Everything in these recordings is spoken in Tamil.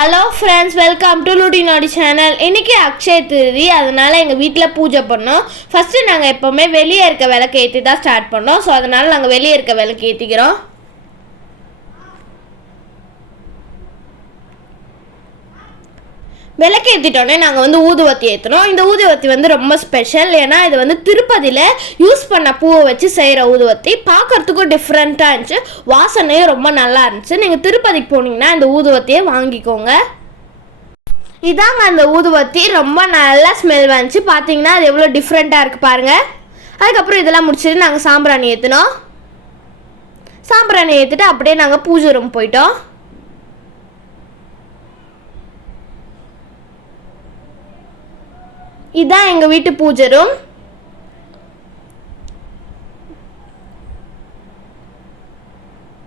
ஹலோ ஃப்ரெண்ட்ஸ், வெல்கம் டு லூடி நாடி சேனல். இன்றைக்கி அக்ஷய திருதி, அதனால் எங்கள் வீட்டில் பூஜை பண்ணோம். ஃபஸ்ட்டு நாங்கள் எப்போவுமே வெளியே இருக்க விளக்கு ஏற்றி தான் ஸ்டார்ட் பண்ணோம். ஸோ அதனால் நாங்கள் வெளியே இருக்க விளக்கு ஏற்றிக்கிறோம். விளக்கு ஏற்றிட்டோன்னே நாங்கள் ஊதுவத்தி ஏற்றினோம். இந்த ஊதுவத்தி ரொம்ப ஸ்பெஷல். ஏன்னா இது திருப்பதியில் யூஸ் பண்ண பூவை வச்சு செய்கிற ஊதுவத்தி. பார்க்குறதுக்கும் டிஃப்ரெண்ட்டாக இருந்துச்சு, வாசனையும் ரொம்ப நல்லா இருந்துச்சு. நீங்கள் திருப்பதிக்கு போனீங்கன்னா இந்த ஊதுவத்தியை வாங்கிக்கோங்க. இதாங்க அந்த ஊதுவத்தி, ரொம்ப நல்லா ஸ்மெல் வந்துச்சு. பார்த்தீங்கன்னா அது எவ்வளோ டிஃப்ரெண்ட்டாக இருக்குது பாருங்கள். அதுக்கப்புறம் இதெல்லாம் முடிச்சுட்டு நாங்கள் சாம்பிராணி ஏற்றினோம். சாம்பிராணி ஏற்றிட்டு அப்படியே நாங்கள் பூஜை ரூம் போயிட்டோம். இதான் எங்கள் வீட்டு பூஜை ரூம்.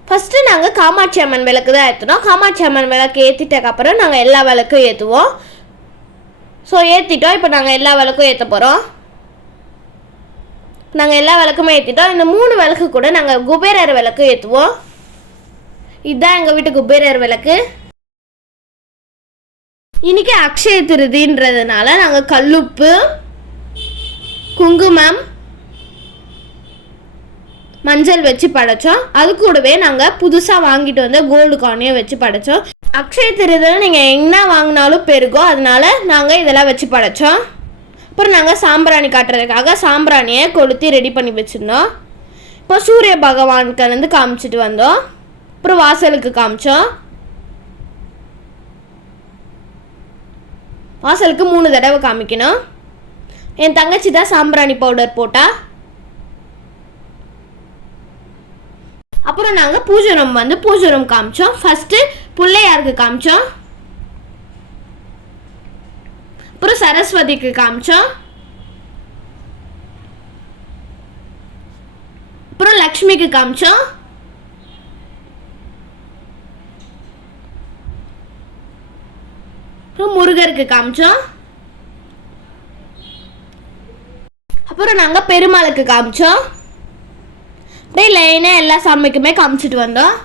ஃபஸ்ட்டு நாங்கள் காமாட்சி அம்மன் விளக்கு தான் ஏற்றினோம். காமாட்சி அம்மன் விளக்கு ஏற்றிட்டக்கப்புறம் நாங்கள் எல்லா விளக்கும் ஏற்றுவோம். ஸோ ஏற்றிட்டோம். இப்போ நாங்கள் எல்லா விளக்கும் ஏற்ற போகிறோம். நாங்கள் எல்லா விளக்குமே ஏற்றிட்டோம். இந்த 3 விளக்கு கூட நாங்கள் குபேரர் விளக்கு ஏற்றுவோம். இதுதான் எங்கள் வீட்டு குபேரர் விளக்கு. இன்றைக்கி அக்ஷய திருதின்றதுனால நாங்கள் கல்லுப்பு, குங்குமம், மஞ்சள் வச்சு படைச்சோம். அது கூடவே நாங்கள் புதுசாக வாங்கிட்டு வந்த கோல்டு காயினையும் வச்சு படைச்சோம். அக்ஷய திருதியில் நீங்கள் என்ன வாங்கினாலும் பெருகும், அதனால நாங்கள் இதெல்லாம் வச்சு படைச்சோம். அப்புறம் நாங்கள் சாம்பிராணி காட்டுறதுக்காக சாம்பிராணியை கொளுத்தி ரெடி பண்ணி வச்சுருந்தோம். இப்போ சூரிய பகவானுக்கு காமிச்சிட்டு வந்தோம். அப்புறம் வாசலுக்கு காமிச்சோம். வாசலுக்கு 3 தடவை காமிக்கணும். என் தங்கச்சி தான் சாம்பிராணி பவுடர் போட்டா. அப்புறம் நாங்கள் பூஜை ரூம் பூஜை ரூம் காமிச்சோம். ஃபஸ்ட்டு பிள்ளையாருக்கு காமிச்சோம். அப்புறம் சரஸ்வதிக்கு காமிச்சோம். அப்புறம் லக்ஷ்மிக்கு காமிச்சோம். முருகருக்கு காமிச்சோம். அப்புறம் நாங்கள் பெருமாளுக்கு காமிச்சோம். அப்படியே லைனாக எல்லா சாமிக்குமே காமிச்சிட்டு வந்தோம்.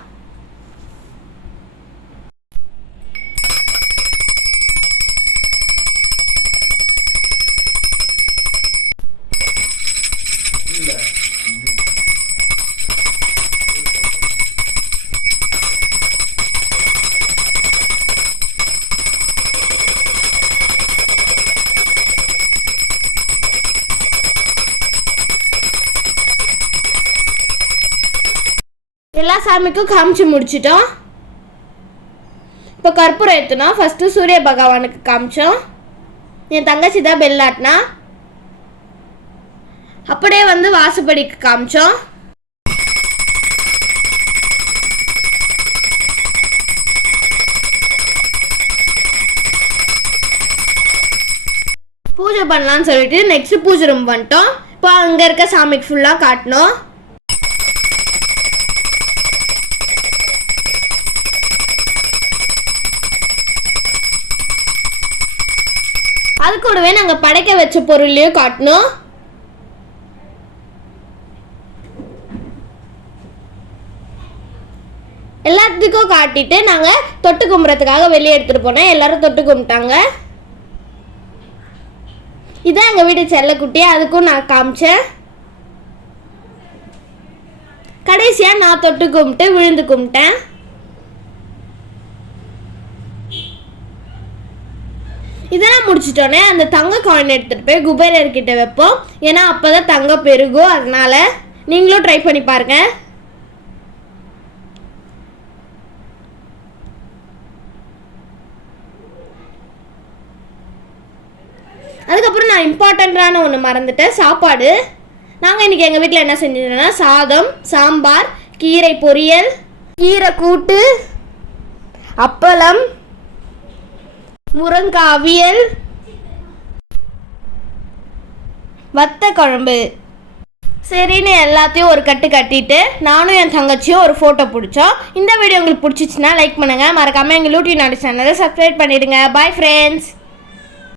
எல்லா சாமிக்கும் காமிச்சு முடிச்சிட்டோம். இப்போ கற்பூரம் ஏற்றினோம். ஃபஸ்ட்டு சூரிய பகவானுக்கு காமிச்சோம். என் தங்கச்சி தான் பெல்லாட்டினா. அப்படியே வாசப்படிக்கு காமிச்சோம். பூஜை பண்ணலான்னு சொல்லிட்டு நெக்ஸ்ட் பூஜை ரூம் வந்துட்டோம். இப்போ அங்கே இருக்க சாமிக்கு ஃபுல்லாக காட்டினோம். அது கூடவே நாங்கள் படைக்க வச்ச பொருளையும் காட்டணும். எல்லாத்துக்கும் காட்டிட்டு நாங்கள் தொட்டு கும்புறதுக்காக வெளியே எடுத்துகிட்டு போனோம். எல்லாரும் தொட்டு கும்பிட்டாங்க. இதான் எங்கள் வீட்டு செல்லக்குட்டி, அதுக்கும் நான் காமிச்சேன். கடைசியாக நான் தொட்டு கும்பிட்டு விழுந்து கும்பிட்டேன். இதெல்லாம் முடிச்சிட்டோன்னே அந்த தங்க காயின் எடுத்துகிட்டு போய் குபேரர்கிட்ட வைப்போம். ஏன்னா அப்போ தான் தங்கம் பெருகும். அதனால் நீங்களும் ட்ரை பண்ணி பாருங்கள். அதுக்கப்புறம் நான் இம்பார்ட்டண்ட்டான ஒன்று மறந்துட்டேன், சாப்பாடு. நாங்கள் இன்றைக்கி எங்கள் வீட்டில் என்ன செஞ்சிட்டோம்னா சாதம், சாம்பார், கீரை பொரியல், கீரை கூட்டு, அப்பளம், முருங்காய் அவியல், வத்த குழம்பு. சரின்னு எல்லாத்தையும் ஒரு கட்டு கட்டிட்டு நானும் என் தங்கச்சியும் ஒரு ஃபோட்டோ பிடிச்சோம். இந்த வீடியோ உங்களுக்கு பிடிச்சிச்சின்னா லைக் பண்ணுங்கள். மறக்காமல் எங்கள் லூடி நாடி சேனலை சப்ஸ்கிரைப் பண்ணிவிடுங்க. Bye friends.